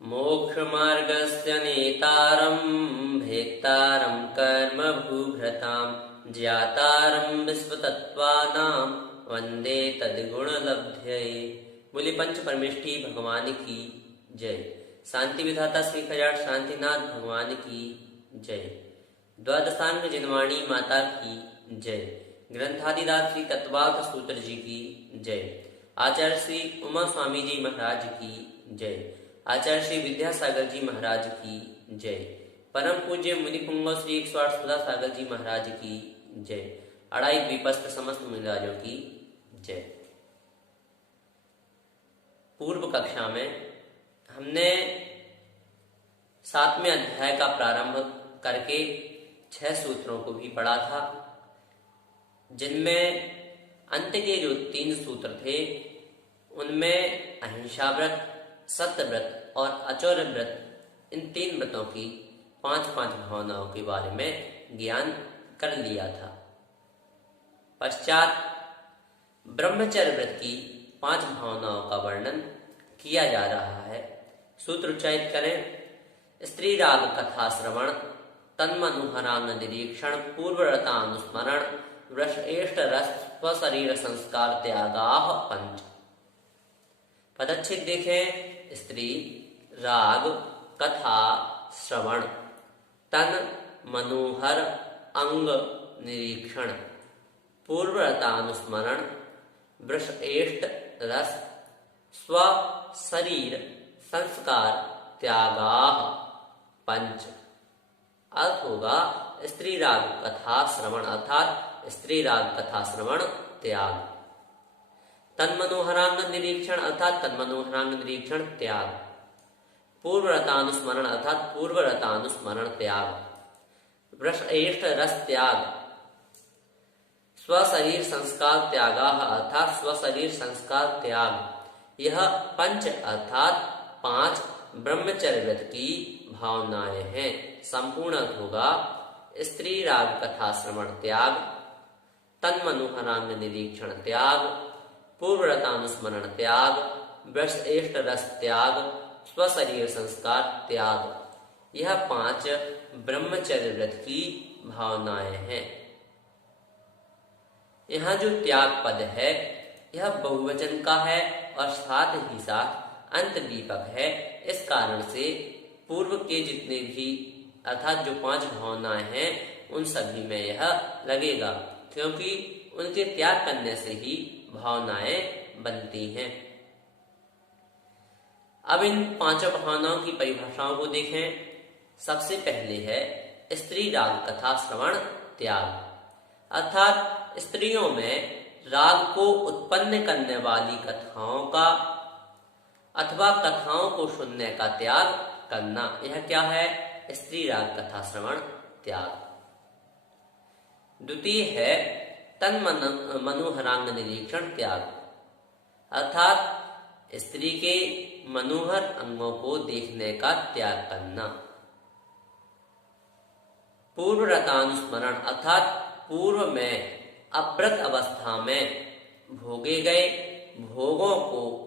मोक्षमार्गस्य नेतारं भेत्तारं कर्मभूभृतां ज्ञातारं विश्वतत्त्वानां वन्दे तद्गुणलब्धये। बोले पंच परमेष्ठी भगवान की जय। शांति विधाता श्री खजाठ शांतिनाथ भगवान की जय। द्वादशांग जिनवाणी माता की जय। ग्रंथादिदात श्री तत्वार्थ सूत्र जी की जय। आचार्य श्री उमा स्वामी जी महाराज की जय। आचार्य श्री विद्यासागर जी महाराज की जय। परम पूज्य मुनि पुंगव श्री 108 सुधा सागर जी महाराज की जय। अड़ाई द्वीपस्थ समस्त मुनिराजों की जय। पूर्व कक्षा में हमने 7वें अध्याय का प्रारंभ करके 6 सूत्रों को भी पढ़ा था, जिनमें अंत के जो 3 सूत्र थे उनमें अहिंसा व्रत, सत्य व्रत और अचौर्य व्रत, इन 3 व्रतों की 5-5 भावनाओं के बारे में ज्ञान कर लिया था। पश्चात ब्रह्मचर्य व्रत की 5 भावनाओं का वर्णन किया जा रहा है। सूत्र उच्चारित करें। स्त्री राग कथा श्रवण, तन्मनुहरांग निरीक्षण, पूर्वरतानुस्मरण, वृषएष्ट रस स्वशरीर संस्कार त्यागाह 5। पदच्छेद देखें। स्त्री राग कथा श्रवण, तन मनोहर अंग निरीक्षण, पूर्वरतानुस्मरण, वृषएष्ट रस स्व शरीर संस्कार त्यागाह 5। अर्थ होगा स्त्री राग कथा श्रवण अर्थात स्त्री राग कथा श्रवण त्याग, तन्मनोहरांग निरीक्षण अर्थात तन्मनोहरांग निरीक्षण त्याग, पूर्वरतानुस्मरण अर्थात पूर्वरतानुस्मरण त्याग, वृषएष्ट रस त्याग, स्वशरीर संस्कार त्यागाह अर्थात स्वशरीर संस्कार त्याग। यह 5 अर्थात 5 ब्रह्मचर्य व्रत की भावनाएं हैं। संपूर्ण होगा स्त्री राग कथा श्रवण त्याग, तन्मनोहरांग निरीक्षण त्याग, पूर्वरतानुस्मरण त्याग, वृषएष्ट रस त्याग, स्वशरीर संस्कार त्याग। यह 5 ब्रह्मचर्य व्रत की भावनाएं हैं। यहाँ जो त्याग पद है यह बहुवचन का है और साथ ही साथ अंत दीपक है। इस कारण से पूर्व के जितने भी अर्थात जो 5 भावनाएं हैं उन सभी में यह लगेगा, क्योंकि उनके त्याग करने से ही भावनाएं बनती हैं। अब इन 5 भावनाओं की परिभाषाओं को देखें। सबसे पहले है स्त्री राग कथा श्रवण त्याग, अर्थात स्त्रियों में राग को उत्पन्न करने वाली कथाओं का अथवा कथाओं को सुनने का त्याग करना। यह क्या है? स्त्री राग कथा श्रवण त्याग। द्वितीय है तन मनोहरांग निरीक्षण त्याग, अर्थात स्त्री के मनोहर अंगों को देखने का त्याग करना। पूर्वरतानुस्मरण अर्थात पूर्व में अव्रत अवस्था में भोगे गए भोगों को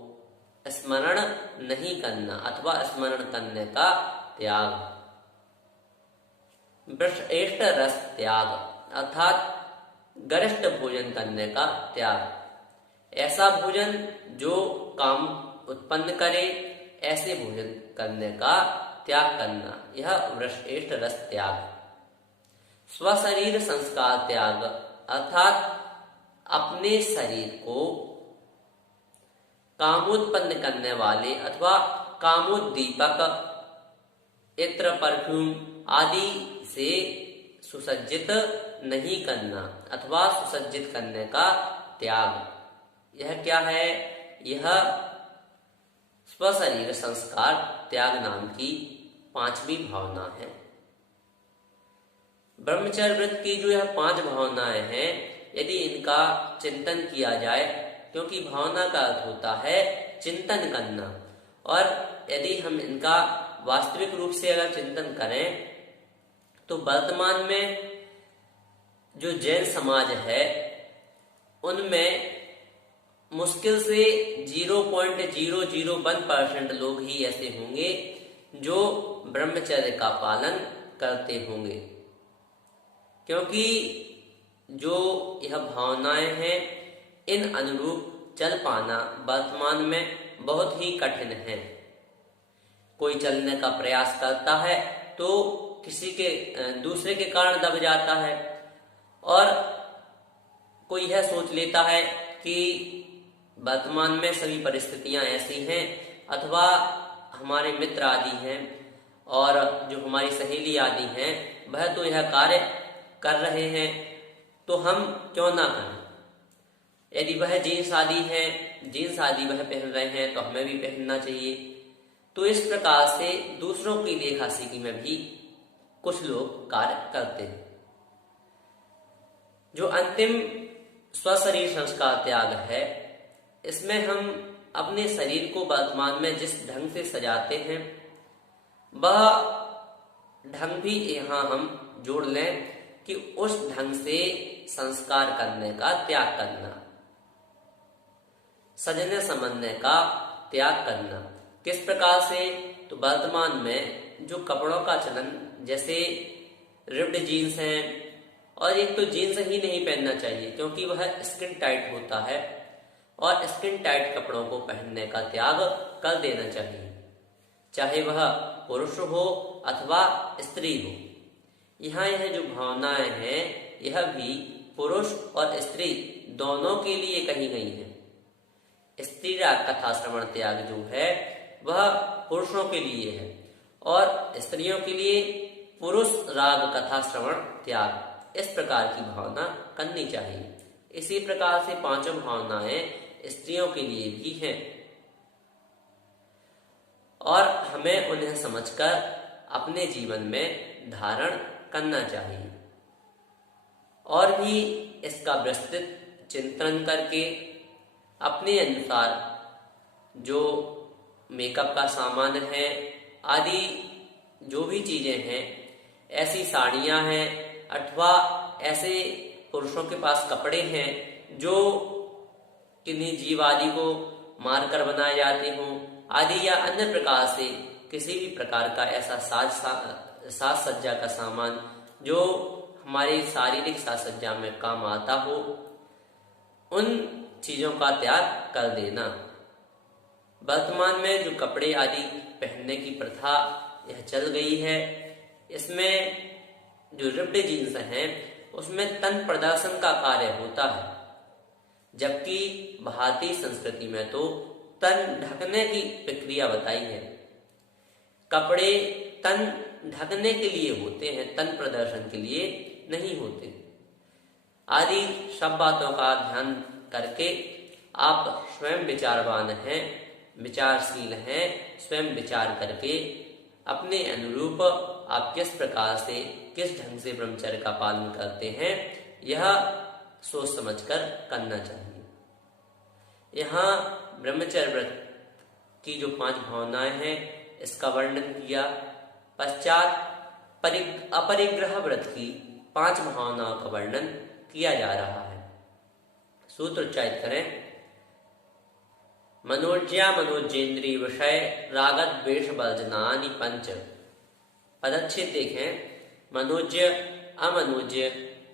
स्मरण नहीं करना अथवा स्मरण करने का त्याग। वृषएष्ट रस त्याग अर्थात गरिष्ठ भोजन करने का त्याग। ऐसा भोजन जो काम उत्पन्न करे, ऐसे भोजन करने का त्याग करना, यह वृषएष्ट रस त्याग। स्वशरीर संस्कार त्याग अर्थात अपने शरीर को कामोत्पन्न करने वाले अथवा कामोद्दीपक इत्र परफ्यूम आदि से सुसज्जित नहीं करना अथवा सुसज्जित करने का त्याग। यह क्या है? यह स्वशरीर संस्कार त्याग नाम की 5वीं भावना है। ब्रह्मचर्य व्रत की जो यह 5 भावनाएं हैं, यदि इनका चिंतन किया जाए, क्योंकि भावना का अर्थ होता है चिंतन करना, और यदि हम इनका वास्तविक रूप से अगर चिंतन करें तो वर्तमान में जो जैन समाज है उनमें मुश्किल से 0.001% लोग ही ऐसे होंगे जो ब्रह्मचर्य का पालन करते होंगे, क्योंकि जो यह भावनाएं हैं इन अनुरूप चल पाना वर्तमान में बहुत ही कठिन है। कोई चलने का प्रयास करता है तो किसी के दूसरे के कारण दब जाता है, और कोई यह सोच लेता है कि वर्तमान में सभी परिस्थितियां ऐसी हैं, अथवा हमारे मित्र आदि हैं और जो हमारी सहेली आदि हैं वह तो यह कार्य कर रहे हैं, तो हम क्यों ना करें। यदि वह जीन्स आदि है, जीन्स आदि वह पहन रहे हैं तो हमें भी पहनना चाहिए। तो इस प्रकार से दूसरों की देखा सीखी में भी कुछ लोग कार्य करते हैं। जो अंतिम स्वशरीर संस्कार त्याग है, इसमें हम अपने शरीर को वर्तमान में जिस ढंग से सजाते हैं वह ढंग भी यहाँ हम जोड़ लें कि उस ढंग से संस्कार करने का त्याग करना, सजने समझने का त्याग करना। किस प्रकार से? तो वर्तमान में जो कपड़ों का चलन, जैसे रिप्ड जीन्स हैं, और एक तो जीन्स ही नहीं पहनना चाहिए क्योंकि वह स्किन टाइट होता है, और स्किन टाइट कपड़ों को पहनने का त्याग कर देना चाहिए, चाहे वह पुरुष हो अथवा स्त्री हो। यहाँ यह जो भावनाएं हैं यह भी पुरुष और स्त्री दोनों के लिए कही गई है। स्त्री राग कथा श्रवण त्याग जो है वह पुरुषों के लिए है, और स्त्रियों के लिए पुरुष राग कथा श्रवण त्याग, इस प्रकार की भावना करनी चाहिए। इसी प्रकार से पांचों भावनाएं स्त्रियों के लिए भी हैं, और हमें उन्हें समझकर अपने जीवन में धारण करना चाहिए, और भी इसका विस्तृत चिंतन करके अपने अनुसार जो मेकअप का सामान है आदि जो भी चीजें हैं, ऐसी साड़ियां हैं अथवा ऐसे पुरुषों के पास कपड़े हैं जो किन्हीं जीव आदि को मारकर बनाए जाते हों आदि, या अन्य प्रकार से किसी भी प्रकार का ऐसा साज सज्जा का सामान जो हमारी शारीरिक साज सज्जा में काम आता हो, उन चीजों का त्याग कर देना। वर्तमान में जो कपड़े आदि पहनने की प्रथा यह चल गई है, इसमें जो रिप्ड जीन्स हैं उसमें तन प्रदर्शन का कार्य होता है, जबकि भारतीय संस्कृति में तो तन ढकने की प्रक्रिया बताई है। कपड़े तन ढकने के लिए होते हैं, तन प्रदर्शन के लिए नहीं होते। आदि सब बातों का ध्यान करके आप स्वयं विचारवान हैं, विचारशील हैं, स्वयं विचार करके अपने अनुरूप आप किस प्रकार से, किस ढंग से ब्रह्मचर्य का पालन करते हैं, यह सोच समझकर करना चाहिए। यहाँ ब्रह्मचर्य व्रत की जो 5 भावनाएं हैं इसका वर्णन किया। पश्चात अपरिग्रह व्रत की 5 भावनाओं का वर्णन किया जा रहा है। सूत्र उच्चारित करें। मनोज्या मनोजेंद्रिय विषय रागत द्वेष वर्जनानि 5। पदच्छेद देखें। मनोज्य अमनोज्य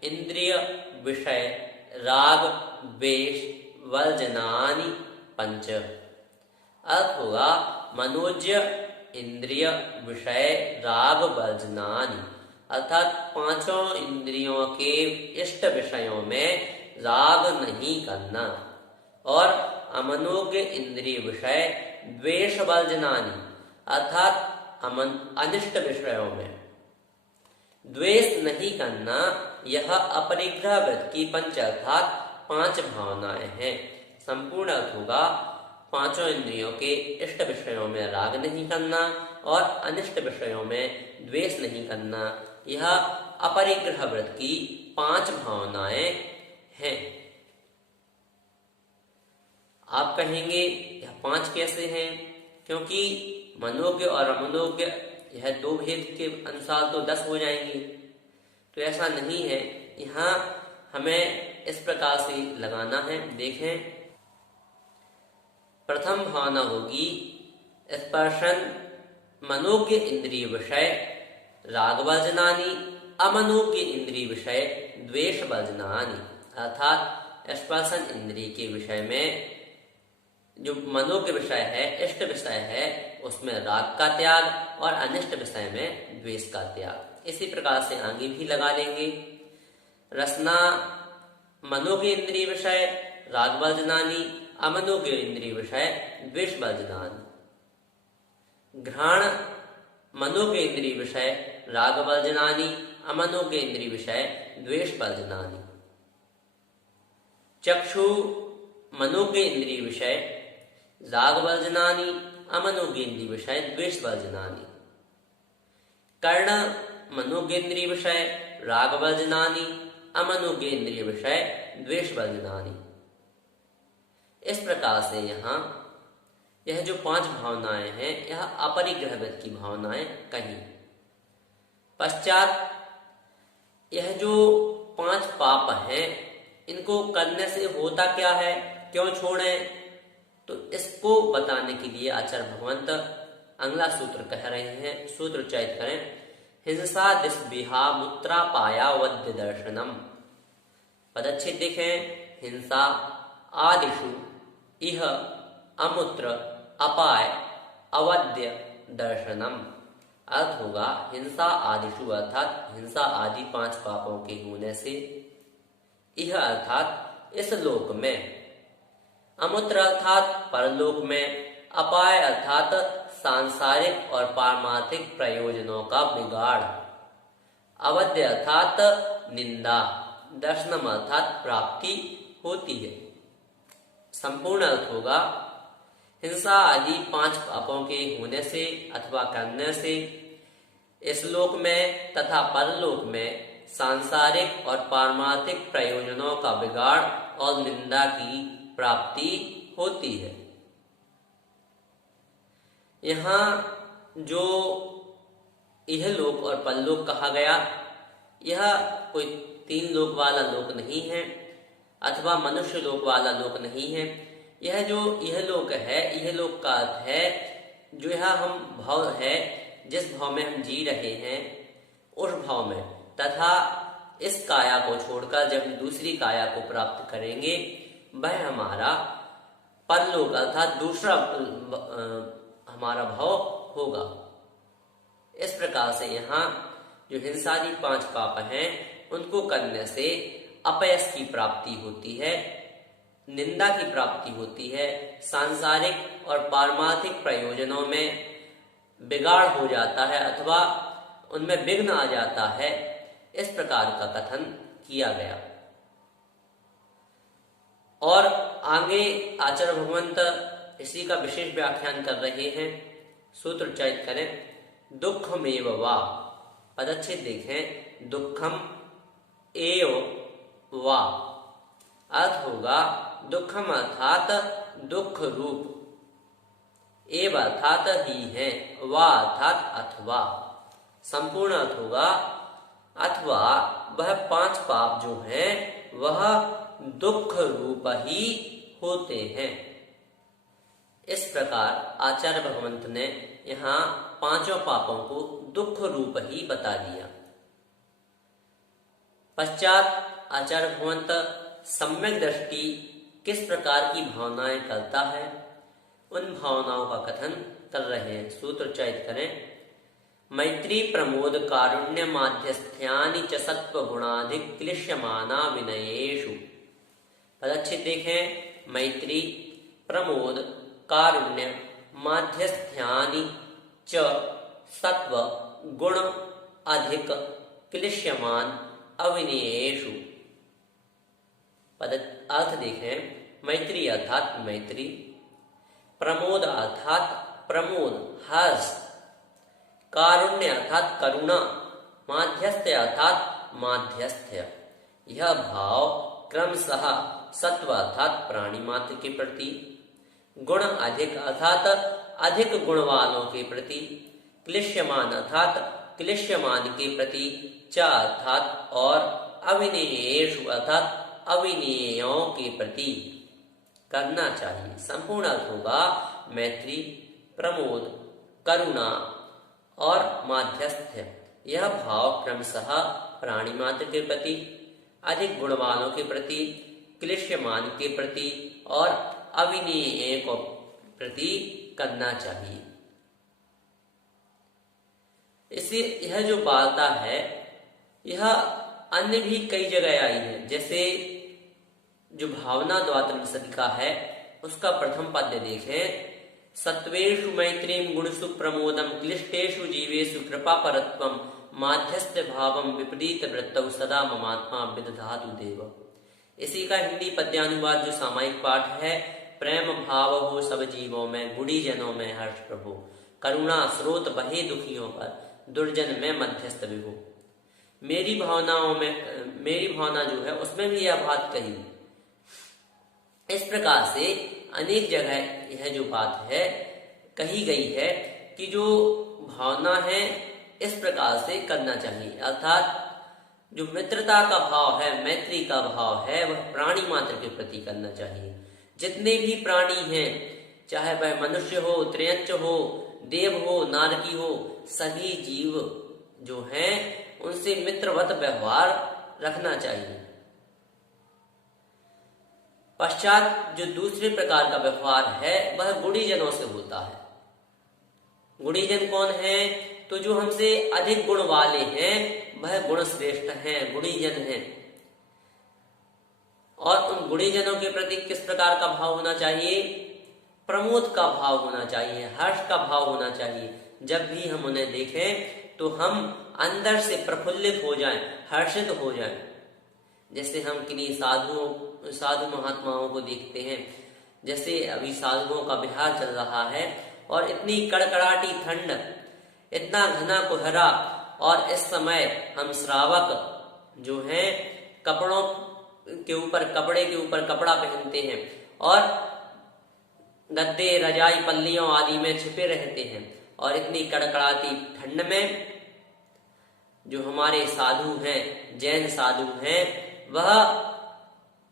इंद्रिय विषय राग द्वेष वर्जनानि 5। अर्थ होगा मनोज्य इंद्रिय विषय राग वर्जनानि, अर्थात 5 इंद्रियों के इष्ट विषयों में राग नहीं करना, और अमनोज्ञ इंद्रिय विषय द्वेष वर्जनानि, अर्थात अनिष्ट विषयों में द्वेष नहीं करना। यह अपरिग्रह व्रत की 5 अर्थात 5 भावनाएं हैं। संपूर्ण अर्थ होगा 5 इंद्रियों के इष्ट विषयों में राग नहीं करना और अनिष्ट विषयों में द्वेष नहीं करना। यह अपरिग्रह व्रत की 5 भावनाएं हैं। आप कहेंगे यह 5 कैसे हैं? क्योंकि मनोज्ञ और अमनोज्ञ यह 2 भेद के अनुसार तो 10 हो जाएंगे, तो ऐसा नहीं है। यहाँ हमें इस प्रकार से लगाना है। देखें, प्रथम भावना होगी स्पर्शन मनोज्ञ इंद्रिय विषय रागवर्जनानि, अमनोज्ञ इंद्रिय विषय द्वेष वर्जनानि। अर्थात स्पर्शन इंद्रिय के विषय में जो मनोज्ञ विषय है, इष्ट विषय है, उसमें राग का त्याग और अनिष्ट विषय में द्वेष का त्याग। इसी प्रकार से आगे भी लगा लेंगे। रसना मनोज्ञ इंद्रिय विषय राग वर्जनानि, अमनोज्ञ इंद्रिय विषय द्वेष वर्जनानि। घ्राण मनोज्ञ इंद्रिय विषय राग वर्जनानि, अमनोज्ञ इंद्रिय विषय द्वेष वर्जनानि। चक्षु मनोज्ञ इंद्रिय विषय राग वर्जनानि, अमनोज्ञ इंद्रिय विषय द्वेष वर्जनानि। कर्ण मनोज्ञ इंद्रिय विषय राग वर्जनानि, अमनोज्ञ इंद्रिय विषय द्वेष वर्जनानि। इस प्रकार से यहाँ यह जो 5 भावनाएं हैं, यह अपरिग्रहवत की भावनाएं कहीं। पश्चात यह जो 5 पाप हैं, इनको करने से होता क्या है, क्यों छोड़ें, तो इसको बताने के लिए आचार्य भगवंत अगला सूत्र कह रहे हैं। सूत्र उच्चारित करें। हिंसा दिस्बिहा मूत्रापाया वद्य दर्शनम। पदच्छेद देखें। हिंसा आदिषु इह अमूत्र अपाय अवद्य दर्शनम। अर्थ होगा हिंसा आदिषु अर्थात हिंसा आदि 5 पापों के होने से, यह अर्थात इस लोक में, अमूत्र अर्थात परलोक में, अपाय अर्थात सांसारिक और पारमार्थिक प्रयोजनों का बिगाड़, अवद्य अर्थात निंदा, दर्शनम अर्थात प्राप्ति होती है। संपूर्ण अर्थ होगा हिंसा आदि 5 पापों के होने से अथवा करने से इस लोक में तथा परलोक में सांसारिक और पारमार्थिक प्रयोजनों का बिगाड़ और निंदा की प्राप्ति होती है। यहाँ जो यह लोक और परलोक कहा गया, यह कोई 3 लोक वाला लोक नहीं है अथवा मनुष्य लोक वाला लोक नहीं है। यह जो यह लोक है, यह लोक का अर्थ है जो यह हम भाव है, जिस भाव में हम जी रहे हैं उस भाव में, तथा इस काया को छोड़कर जब दूसरी काया को प्राप्त करेंगे वह हमारा परलोक अर्थात दूसरा हमारा भाव होगा। इस प्रकार से यहाँ जो हिंसादी 5 पाप हैं, उनको करने से अपयश की प्राप्ति होती है, निंदा की प्राप्ति होती है, सांसारिक और पारमार्थिक प्रयोजनों में बिगाड़ हो जाता है अथवा उनमें विघ्न आ जाता है। इस प्रकार का कथन किया गया। और आगे आचार्य भगवंत इसी का विशेष व्याख्यान कर रहे हैं। सूत्र उच्चारित करें। दुःखमेव वा। पदच्छेद देखें। दुःखम एव वा। अर्थ होगा दुःखम अर्थात दुख रूप, एव अर्थात ही है, वा अर्थात अथवा। संपूर्ण अर्थ होगा अथवा वह 5 पाप जो हैं वह दुख रूप ही होते हैं। इस प्रकार आचार्य भगवंत ने यहाँ 5 पापों को दुख रूप ही बता दिया। पश्चात आचार्य भगवंत सम्यक दृष्टि किस प्रकार की भावनाएं करता है, उन भावनाओं का कथन कर रहे हैं। सूत्र उच्चारित करें। मैत्री प्रमोद कारुण्य माध्यस्थ्यानि च सत्व गुणाधिक क्लिश्यमाना विनयेषु। पदच्छेद देखें। मैत्री प्रमोद कारुण्य माध्यस्थ्यानि च सत्व गुण अधिक क्लिश्यमान अविनयेषु। पद अर्थ देखें। मैत्री अर्थात मैत्री, प्रमोद अर्थात प्रमोद हर्ष, कारुण्य अर्थात करुणा, माध्यस्थ्य अर्थात माध्यस्थ्य। यह भाव क्रमशः सत्व अर्थात प्राणी मात्र के प्रति, गुण अधिक अर्थात अधिक गुण वालों के प्रति, क्लिश्यमान अर्थात क्लिश्यमान के प्रति, च अर्थात और, अविनेयेषु अर्थात अविनेयों के प्रति करना चाहिए। संपूर्ण अर्थ होगा मैत्री, प्रमोद, करुणा, और माध्यस्थ। यह भाव क्रमशः प्राणी मात्र के प्रति, अधिक गुणवानों के प्रति, क्लिश्यमान के प्रति और अविनीय को प्रति करना चाहिए। इसे यह जो वार्ता है यह अन्य भी कई जगह आई है। जैसे जो भावना द्वादश सदी का है उसका प्रथम पद्य देखें। सत्वेषु मैत्रीम गुणसु प्रमोदम क्लिष्टेषु जीवेषु कृपा परत्वम माध्यस्थ भावम विपरीत वृत्तौ सदा ममात्मा विदधातु देव। इसी का हिंदी पद्यानुवाद जो सामायिक पाठ है। प्रेम भाव हो सब जीवों में, गुणी जनों में हर्ष प्रभु, करुणा स्रोत बहे दुखियों पर, दुर्जन में मध्यस्थ विभु। मेरी भावना जो है उसमें भी यह बात कही। इस प्रकार से अनेक जगह यह जो बात है कही गई है कि जो भावना है इस प्रकार से करना चाहिए, अर्थात जो मित्रता का भाव है, मैत्री का भाव है, वह प्राणी मात्र के प्रति करना चाहिए। जितने भी प्राणी हैं, चाहे वह मनुष्य हो, त्रयंच हो, देव हो, नारकी हो, सभी जीव जो हैं उनसे मित्रवत व्यवहार रखना चाहिए। पश्चात जो दूसरे प्रकार का व्यवहार है वह गुणीजनों से होता है। गुणीजन कौन है? तो जो हमसे अधिक गुण वाले हैं वह गुण श्रेष्ठ हैं, गुणीजन हैं। और उन गुणीजनों के प्रति किस प्रकार का भाव होना चाहिए? प्रमोद का भाव होना चाहिए, हर्ष का भाव होना चाहिए। जब भी हम उन्हें देखें तो हम अंदर से प्रफुल्लित हो जाएं, हर्षित हो जाएं। जैसे हम किन्हीं साधु महात्माओं को देखते हैं। जैसे अभी साधुओं का बिहार चल रहा है और इतनी कड़कड़ाटी ठंड, इतना घना कोहरा, और इस समय हम श्रावक जो हैं कपड़ों के ऊपर कपड़े के ऊपर कपड़ा पहनते हैं और गद्दे रजाई पल्लियों आदि में छिपे रहते हैं। और इतनी कड़कड़ाती ठंड में जो हमारे साधु हैं, जैन साधु हैं, वह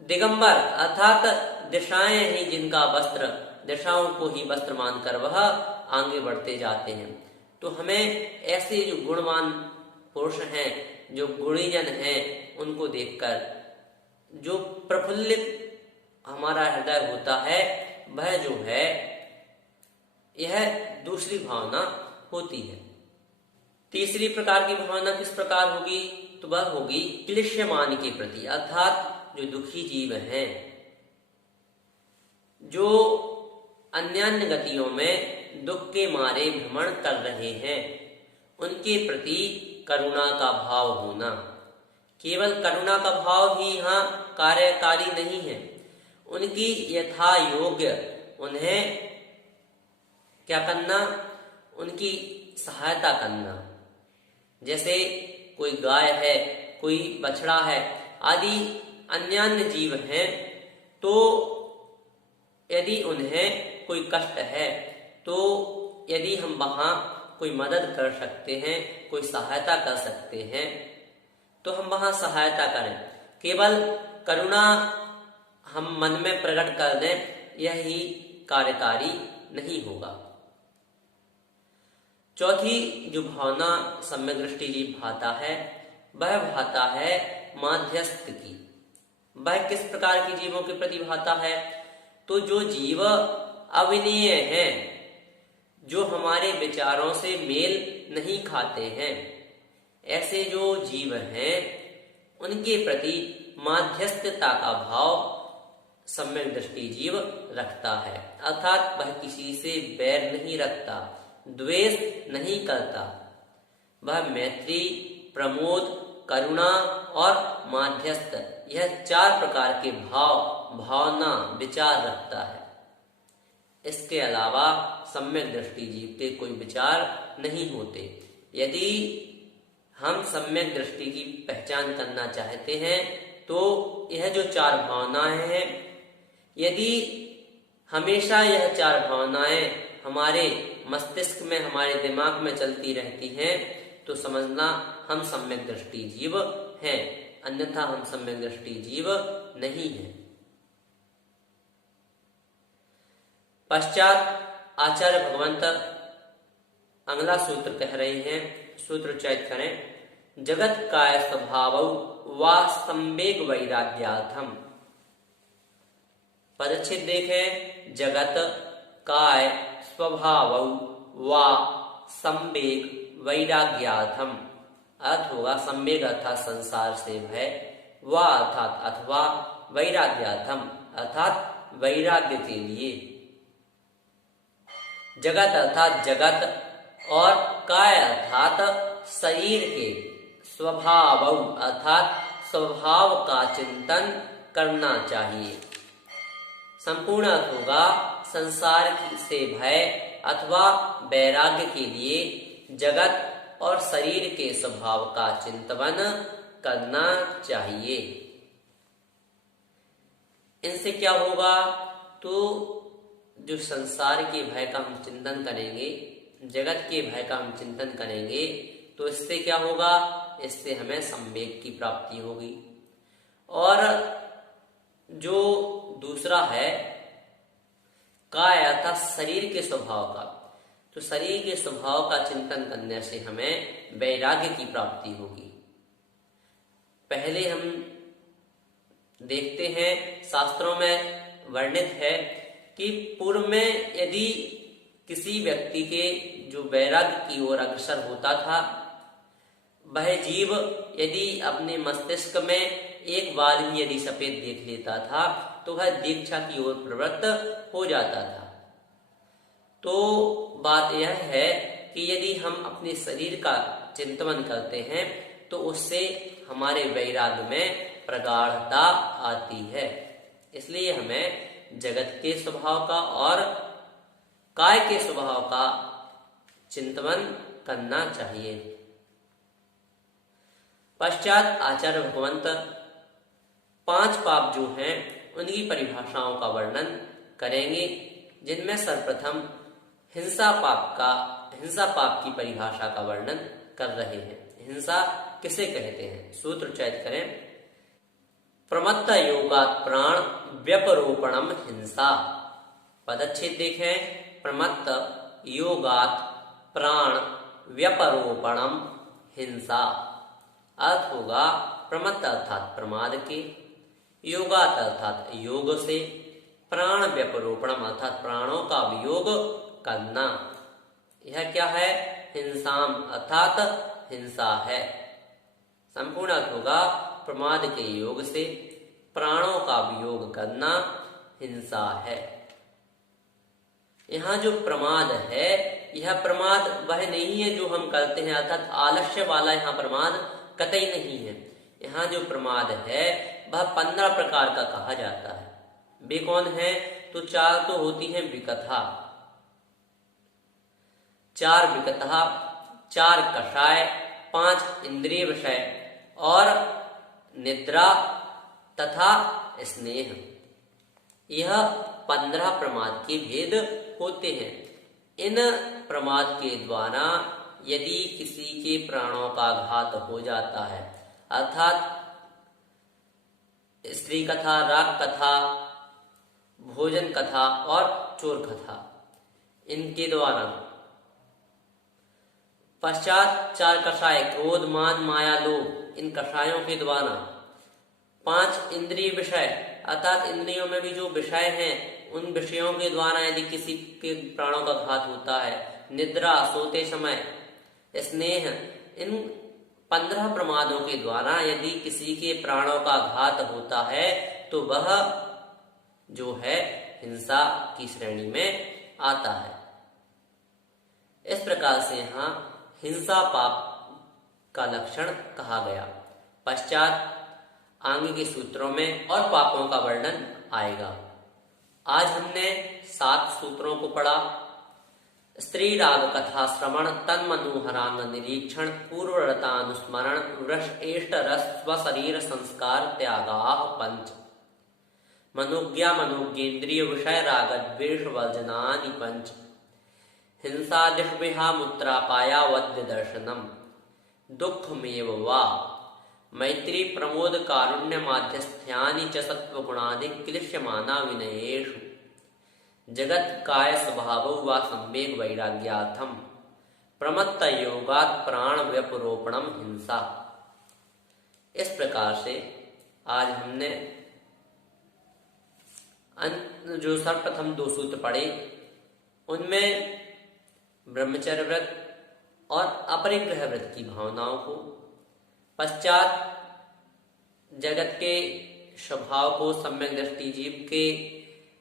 दिगंबर अर्थात दिशाएं ही जिनका वस्त्र, दिशाओं को ही वस्त्र मानकर वह आगे बढ़ते जाते हैं। तो हमें ऐसे जो गुणवान पुरुष हैं, जो गुणीजन हैं, उनको देखकर जो प्रफुल्लित हमारा हृदय होता है वह जो है यह दूसरी भावना होती है। तीसरी प्रकार की भावना किस प्रकार होगी? तो वह होगी क्लिश्यमान के प्रति, अर्थात जो दुखी जीव हैं, जो अन्यान्य गतियों में दुख के मारे भ्रमण कर रहे हैं, उनके प्रति करुणा का भाव होना। केवल करुणा का भाव ही यहाँ कार्यकारी नहीं है, उनकी यथा योग्य उन्हें क्या करना? उनकी सहायता करना। जैसे कोई गाय है, कोई बछड़ा है आदि अन्यान्य जीव हैं, तो यदि उन्हें कोई कष्ट है तो यदि हम वहां कोई मदद कर सकते हैं, कोई सहायता कर सकते हैं, तो हम वहां सहायता करें। केवल करुणा हम मन में प्रकट कर दें, यही कार्यकारी नहीं होगा। चौथी जो भावना सम्यक दृष्टि जीव भाता है वह भाता है माध्यस्थ की। वह किस प्रकार की जीवों के प्रति भाता है? तो जो जीव अविनीय हैं, जो हमारे विचारों से मेल नहीं खाते हैं, ऐसे जो जीव हैं उनके प्रति माध्यस्थता का भाव सम्यक दृष्टि जीव रखता है। अर्थात वह किसी से बैर नहीं रखता, द्वेष नहीं करता। वह मैत्री, प्रमोद, करुणा और माध्यस्थ, यह चार प्रकार के भाव, भावना, विचार रखता है। इसके अलावा सम्यक दृष्टि जीव के कोई विचार नहीं होते। यदि हम सम्यक दृष्टि की पहचान करना चाहते हैं तो यह जो चार भावनाएं हैं, यदि हमेशा यह चार भावनाएं हमारे मस्तिष्क में, हमारे दिमाग में चलती रहती हैं, तो समझना हम सम्यक दृष्टि जीव हैं, अन्यथा हम सम्यक दृष्टि जीव नहीं हैं। पश्चात आचार्य भगवंत अगला सूत्र कह रहे हैं, सूत्र उच्चारित करें, जगत काय स्वभाव वा संवेग वैराग्यार्थम। पदच्छेद देखें, जगत काय स्वभाव वा संवेग वैराग्यार्थम। अर्थ होगा संवेग अर्थात संसार से भय, वा अर्थात अथवा, वैराग्यार्थम अर्थात वैराग्य के लिए। जगत अर्थात जगत और काय अर्थात शरीर के, स्वभाव अर्थात स्वभाव का चिंतन करना चाहिए। संपूर्ण अर्थ होगा संसार से भय अथवा वैराग्य के लिए जगत और शरीर के स्वभाव का चिंतन करना चाहिए। इनसे क्या होगा, तो जो संसार के भय का हम चिंतन करेंगे, जगत के भय का हम चिंतन करेंगे, तो इससे क्या होगा, इससे हमें संवेग की प्राप्ति होगी। और जो दूसरा है काय अर्थात शरीर के स्वभाव का, तो शरीर के स्वभाव का चिंतन करने से हमें वैराग्य की प्राप्ति होगी। पहले हम देखते हैं, शास्त्रों में वर्णित है कि पूर्व में यदि किसी व्यक्ति के जो वैराग्य की ओर अग्रसर होता था, वह जीव यदि अपने मस्तिष्क में एक बार भी यदि सफेद देख लेता था तो वह दीक्षा की ओर प्रवृत्त हो जाता था। तो बात यह है कि यदि हम अपने शरीर का चिंतन करते हैं तो उससे हमारे वैराग्य में प्रगाढ़ता आती है। इसलिए हमें जगत के स्वभाव का और काय के स्वभाव का चिंतन करना चाहिए। पश्चात आचार्य भगवंत 5 पाप जो हैं उनकी परिभाषाओं का वर्णन करेंगे, जिनमें सर्वप्रथम हिंसा पाप की परिभाषा का वर्णन कर रहे हैं। हिंसा किसे कहते हैं, सूत्र उच्चारित करें, प्रमत्त योगात् प्राण व्यपरोपणम हिंसा। पदच्छेद देखें, प्रमत्त योगात् प्राण व्यपरोपणम हिंसा। अर्थ होगा प्रमत्त अर्थात प्रमाद के, योगात् अर्थात योग से, प्राण व्यपरोपणम अर्थात प्राणों का वियोग करना। यह क्या है, हिंसाम अर्थात हिंसा है। संपूर्ण अर्थ होगा प्रमाद के योग से प्राणों का वियोग करना हिंसा है। यहाँ जो प्रमाद है, यह प्रमाद वह नहीं है जो हम करते हैं, अर्थात आलस्य वाला यहाँ प्रमाद कतई नहीं है। यहाँ जो प्रमाद है वह 15 प्रकार का कहा जाता है। वे कौन है, तो 4 तो होती हैं विकथा, 4 विकथा, 4 कषाय, 5 इंद्रिय विषय और निद्रा तथा स्नेह। यह 15 प्रमाद के भेद होते हैं। इन प्रमाद के द्वारा यदि किसी के प्राणों का घात हो जाता है, अर्थात स्त्री कथा, राग कथा, भोजन कथा और चोर कथा, इनके द्वारा। पश्चात 4 कषाय, क्रोध, मान, माया, लोभ, इन कषायों के द्वारा। 5 इंद्रिय विषय, अर्थात इंद्रियों में भी जो विषय हैं उन विषयों के द्वारा यदि किसी के प्राणों का घात होता है। निद्रा, सोते समय, स्नेह, इन 15 प्रमादों के द्वारा यदि किसी के प्राणों का घात होता है तो वह जो है हिंसा की श्रेणी में आता है। इस प्रकार से यहाँ हिंसा पाप का लक्षण कहा गया। पश्चात आगे के सूत्रों में और पापों का वर्णन आएगा। आज हमने 7 सूत्रों को पढ़ा। स्त्री राग कथा श्रवण, तन मनोहरांग निरीक्षण, पूर्वरतानुस्मरण, वृष एष्ट रस स्वशरीर संस्कार त्यागाः 5, मनोज्ञा मनोज्ञेन्द्रिय विषय राग द्वेष वर्जनानि 5, हिंसादिषु मुत्रापाया वद्य दर्शनम, दुःखमेव वा, मैत्री प्रमोद कारुण्य माध्यस्थ्यानि च सत्वगुणादि क्लिश्यमाना विनयेषु, जगत काय स्वभावो वा सम्यक् वैराग्यार्थम, प्रमत्त योगात् प्राण व्यपरोपणम हिंसा। इस प्रकार से आज हमने जो सर्वप्रथम 2 सूत्र पढ़े उनमें ब्रह्मचर्य व्रत और अपरिग्रह व्रत की भावनाओं को, पश्चात जगत के स्वभाव को, सम्यक दृष्टि जीव के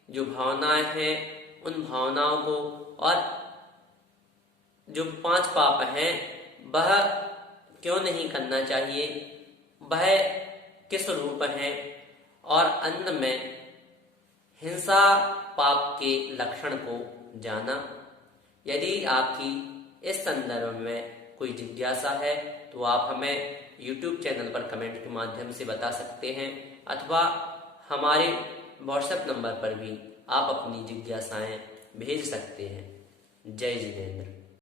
जो भावनाएं हैं उन भावनाओं को, और जो 5 पाप हैं वह क्यों नहीं करना चाहिए, वह किस रूप है, और अंत में हिंसा पाप के लक्षण को जाना। यदि आपकी इस संदर्भ में कोई जिज्ञासा है तो आप हमें YouTube चैनल पर कमेंट के माध्यम से बता सकते हैं, अथवा हमारे व्हाट्सएप नंबर पर भी आप अपनी जिज्ञासाएं भेज सकते हैं। जय जिनेंद्र।